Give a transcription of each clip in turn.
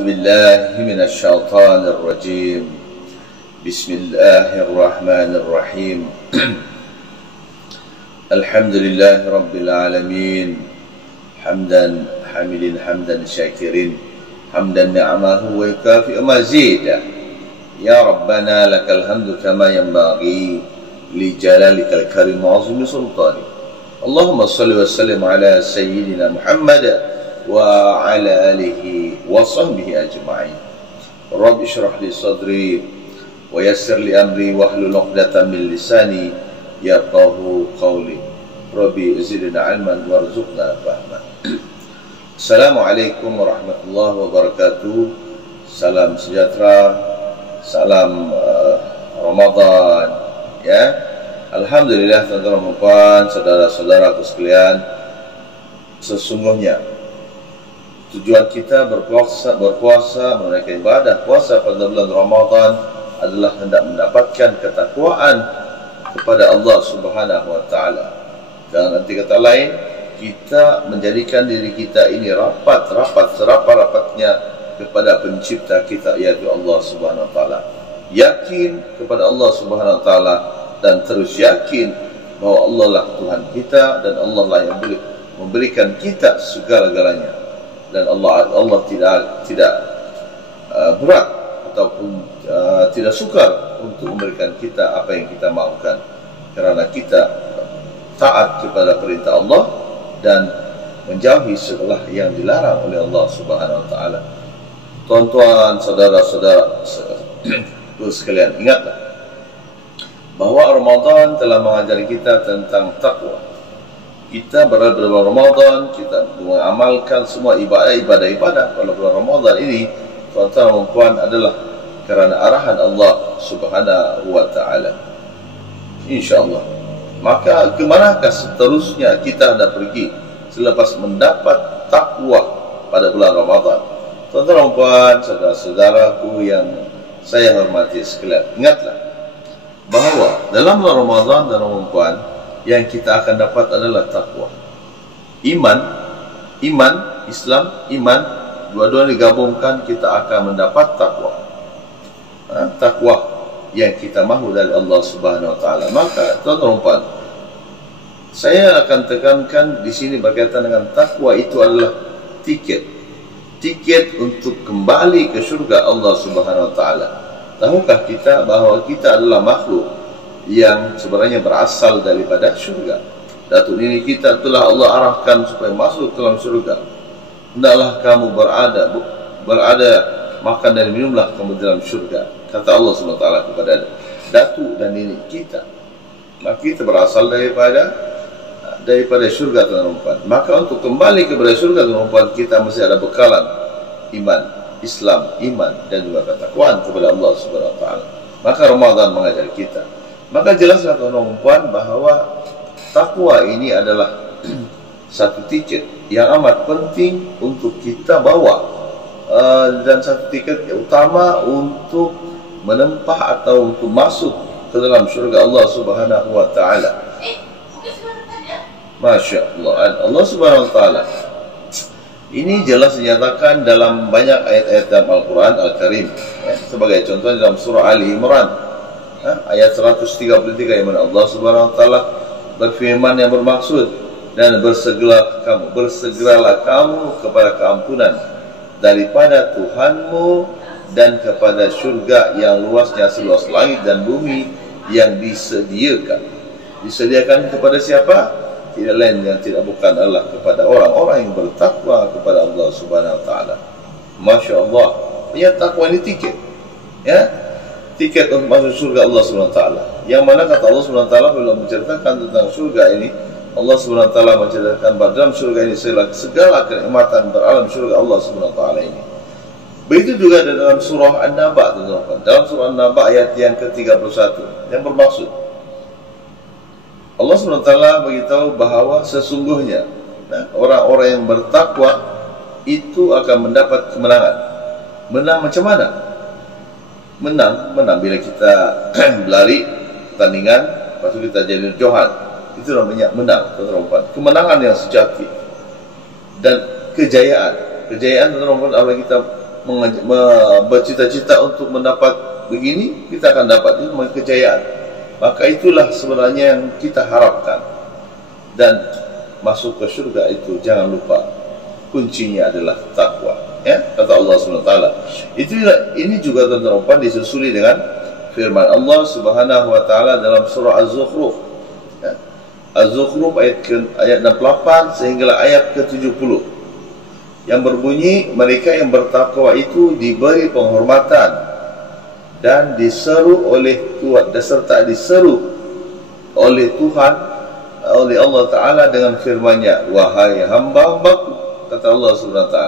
أعوذ بالله من الشيطان الرجيم. بسم الله الرحمن الرحيم. الحمد لله رب العالمين، حمدا حامدين حمدا شاكرين، حمدا نعمه ويكافئ مزيدا. يا ربنا لك الحمد كما ينبغي لجلالك الكريم وعظيم سلطانك. اللهم صل وسلم على سيدنا محمد وعلى آله وصحبه أجمعين. رب اشرح لي صدري ويسر لي أمري واحلل عقدة من لساني يفقهوا قولي. ربي زدنا علما وارزقنا فهما. Assalamualaikum warahmatullahi wabarakatuh. Salam sejahtera, salam Ramadan, ya. Alhamdulillah, teman-teman, saudara-saudaraku sekalian, sesungguhnya tujuan kita berpuasa menunaikan ibadah puasa pada bulan Ramadan adalah hendak mendapatkan ketakwaan kepada Allah Subhanahu wa taala. Dan nanti kata lain, kita menjadikan diri kita ini rapat-rapat serapat-rapatnya kepada pencipta kita, yaitu Allah Subhanahu wa taala. Yakin kepada Allah Subhanahu wa taala dan terus yakin bahwa Allah lah Tuhan kita dan Allah lah yang memberikan kita segala-galanya. Dan Allah tidak berat ataupun tidak sukar untuk memberikan kita apa yang kita mahukan, kerana kita taat kepada perintah Allah dan menjauhi segala yang dilarang oleh Allah Subhanahu wa taala. Tuan-tuan, saudara-saudara sekalian, ingatlah bahwa Ramadan telah mengajari kita tentang takwa. Kita berada di bulan Ramadan, kita mengamalkan semua ibadah-ibadah pada bulan Ramadan ini, tuan-tuan dan puan, adalah kerana arahan Allah Subhanahu wa taala. InsyaAllah. Maka kemanakah seterusnya kita hendak pergi selepas mendapat takwa pada bulan Ramadan? Tuan-tuan dan puan, saudara-saudaraku yang saya hormati sekalian, ingatlah bahawa dalam bulan Ramadan dan Ramadan yang kita akan dapat adalah takwa. Islam, iman, dua-dua digabungkan, kita akan mendapat takwa. Takwa yang kita mahu dari Allah Subhanahu wa taala. Maka tuan-tuan, saya akan tekankan di sini berkaitan dengan takwa itu adalah tiket untuk kembali ke syurga Allah Subhanahu wa taala. Tahukah kita bahawa kita adalah makhluk yang sebenarnya berasal daripada syurga? Datuk nenek kita telah Allah arahkan supaya masuk ke dalam syurga. Hendaklah kamu berada makan dan minumlah kamu dalam syurga, kata Allah SWT kepada datuk dan nenek kita. Maka kita berasal daripada syurga, tuan-tuan. Maka untuk kembali kepada syurga, tuan-tuan, kita mesti ada bekalan Islam, iman dan juga ketakwaan kepada Allah Subhanahu wa taala. Maka Ramadan mengajari kita. Maka jelaslah tuan-tuan bahawa takwa ini adalah satu tiket yang amat penting untuk kita bawa, dan satu tiket yang utama untuk menempah atau untuk masuk ke dalam syurga Allah Subhanahu wa taala. Masya Allah, Allah Subhanahu wa taala ini jelas dinyatakan dalam banyak ayat-ayat dalam Al-Quran Al-Karim, ya. Sebagai contoh dalam surah Ali Imran, ayat 133, yang mana Allah Subhanahu wa taala berfirman yang bermaksud, dan bersegeralah kamu kepada keampunan daripada Tuhanmu dan kepada syurga yang luasnya seluas langit dan bumi yang disediakan kepada siapa? Tidak lain yang tidak bukan adalah kepada orang-orang yang bertakwa kepada Allah Subhanahu wa taala. Masya Allah. Ya, takwa ini tiket, ya, tiket untuk masuk surga Allah Subhanahu wa taala. Yang mana kata Allah Subhanahu wa taala bila menceritakan tentang surga ini, Allah Subhanahu wa taala menceritakan bahawa dalam surga ini segala kenikmatan beralam surga Allah Subhanahu wa taala ini. Begitu juga dalam surah An-Naba, teman-teman. Dalam surah An-Naba ayat yang ke-31 yang bermaksud, Allah SWT beritahu bahawa sesungguhnya orang-orang yang bertakwa itu akan mendapat kemenangan. Menang macam mana? Menang bila kita berlari pertandingan, lepas itu kita jadi johan. Itu namanya menang, tuan-tuan. Kemenangan yang sejati dan kejayaan. Kejayaan, tuan-tuan, apabila kita bercita-cita untuk mendapat begini, kita akan dapat itu kejayaan. Maka itulah sebenarnya yang kita harapkan. Dan masuk ke syurga itu jangan lupa kuncinya adalah takwa. Ya, kata Allah SWT. Ini juga tuan-tuan disusuli dengan firman Allah Subhanahu wa taala dalam surah Az-Zukhruf. Ya. Az-Zukhruf ayat 68 sehingga ayat ke-70. Yang berbunyi, mereka yang bertakwa itu diberi penghormatan dan diseru oleh Tuhan, serta diseru oleh Tuhan, oleh Allah Ta'ala dengan firman-Nya, wahai hamba-hambaku, kata Allah SWT,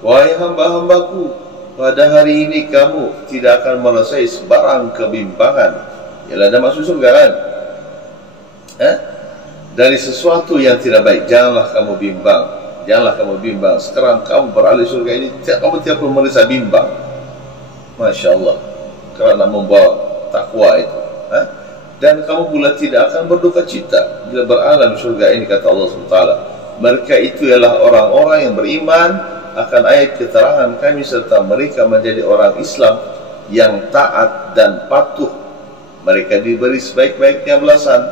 wahai hamba-hambaku, pada hari ini kamu tidak akan merasai sebarang kebimbangan. Ialah ada masuk surga kan? Dari sesuatu yang tidak baik, janganlah kamu bimbang. Janganlah kamu bimbang. Sekarang kamu beralih surga ini, kamu tidak perlu merasa bimbang. Masya Allah, kerana membawa takwa itu. Dan kamu pula tidak akan berduka cita bila beralih surga ini, kata Allah SWT. Mereka itu ialah orang-orang yang beriman akan ayat keterangan kami, serta mereka menjadi orang Islam yang taat dan patuh. Mereka diberi sebaik-baiknya balasan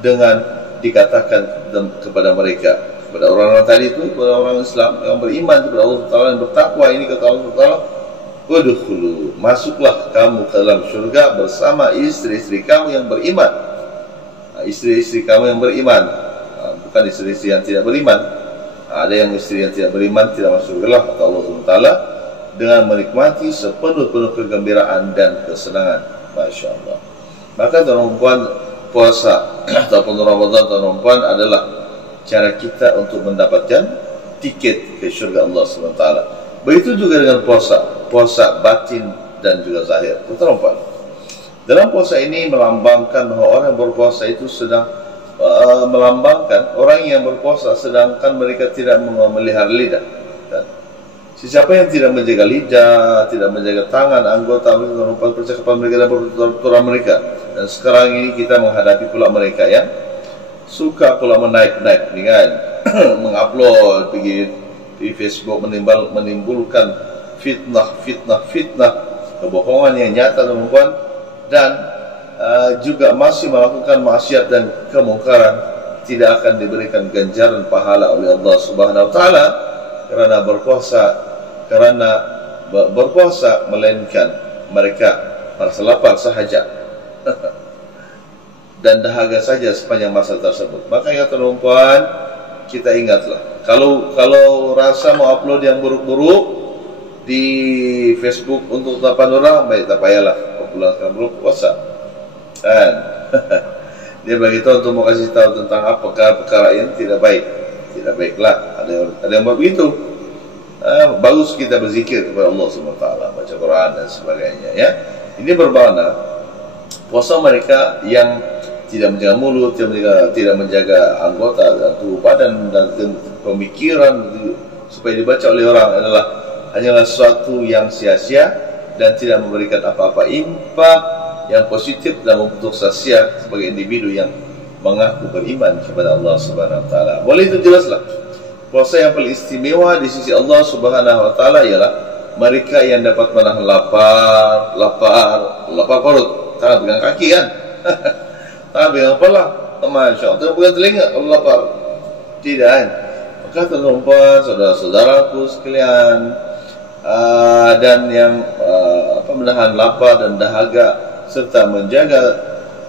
dengan dikatakan kepada mereka, kepada orang-orang tadi itu, kepada orang Islam yang beriman kepada Allah Taala dan bertakwa ini, kata Allah Taala, udkhulu, masuklah kamu ke dalam syurga bersama istri-istri kamu yang beriman. Istri-istri kamu yang beriman, bukan istri-istri yang tidak beriman. Ada yang istri yang tidak beriman tidak masuk surga, kata Allah SWT, dengan menikmati sepenuh-penuh kegembiraan dan kesenangan. Masya Allah. Maka tuan-tuan, puasa ataupun Ramadan tuan-tuan adalah cara kita untuk mendapatkan tiket ke syurga Allah SWT. Begitu juga dengan puasa batin dan juga zahir. Tuan-tuan, dalam puasa ini melambangkan bahawa orang yang berpuasa itu sedang melambangkan orang yang berpuasa sedangkan mereka tidak memelihara lidah. Siapa yang tidak menjaga lidah, tidak menjaga tangan, anggota mereka, merupakan percakapan mereka dan pertuturan mereka. Dan sekarang ini kita menghadapi pula mereka yang suka pula menaik-naik dengan mengupload pergi di Facebook, menimbulkan fitnah, kebohongan yang nyata teman-teman, dan juga masih melakukan maksiat dan kemungkaran, tidak akan diberikan ganjaran pahala oleh Allah Subhanahu wa taala karena berpuasa melainkan mereka merasa lapar sahaja dan dahaga saja sepanjang masa tersebut. Maka ya teman-teman, kita ingatlah, kalau rasa mau upload yang buruk-buruk di Facebook untuk 8 orang, baik tak payahlah populasikan belum puasa. Dan dia beritahu untuk mau kasih tahu tentang apa perkara yang tidak baik. Tidak baiklah, ada yang buat begitu. Bagus kita berzikir kepada Allah SWT, baca Quran dan sebagainya. Ya, ini bermakna puasa mereka yang tidak menjaga mulut, tidak menjaga anggota dan tubuh badan dan pemikiran supaya dibaca oleh orang adalah hanyalah sesuatu yang sia-sia dan tidak memberikan apa-apa impact yang positif dalam membentuk sasia sebagai individu yang mengaku beriman kepada Allah Subhanahu wa taala. Boleh itu jelaslah. Puasa yang paling istimewa di sisi Allah Subhanahu wa taala ialah mereka yang dapat menahan lapar perut, tangan pegang kaki kan. Tangan pegang kepala, Masya Allah, pegang telinga kalau lapar. Tidak kan? Maka tuan-tuan, saudara-saudaraku sekalian, dan yang menahan lapar dan dahaga serta menjaga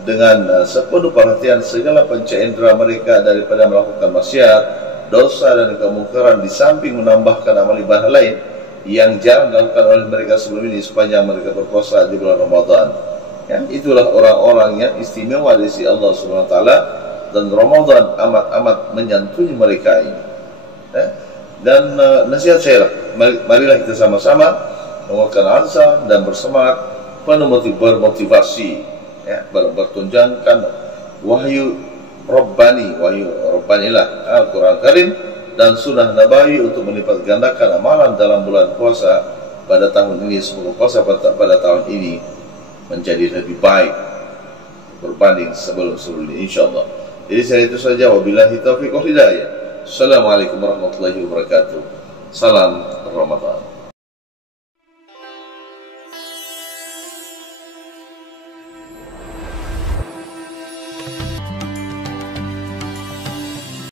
dengan sepenuh perhatian segala panca indera mereka daripada melakukan maksiat, dosa dan kemungkaran, di samping menambahkan amal ibadah lain yang jarang dilakukan oleh mereka sebelum ini sepanjang mereka berpuasa di bulan Ramadan. Ya, itulah orang-orang yang istimewa di sisi Allah Subhanahu wa taala, dan Ramadan amat menyantuni mereka ini. Dan nasihat saya lah, marilah kita sama-sama menguatkan azam dan bersemangat, bermotivasi, ya, bertunjangkan wahyu Rabbani lah Al-Quran Karim dan Sunnah Nabawi untuk melipat gandakan amalan dalam bulan puasa pada tahun ini. Semoga puasa pada tahun ini menjadi lebih baik berbanding sebelum-sebelumnya, insyaAllah. Jadi saya itu saja, wabillahi taufiq wal hidayah. Assalamualaikum warahmatullahi wabarakatuh. Salam Ramadan.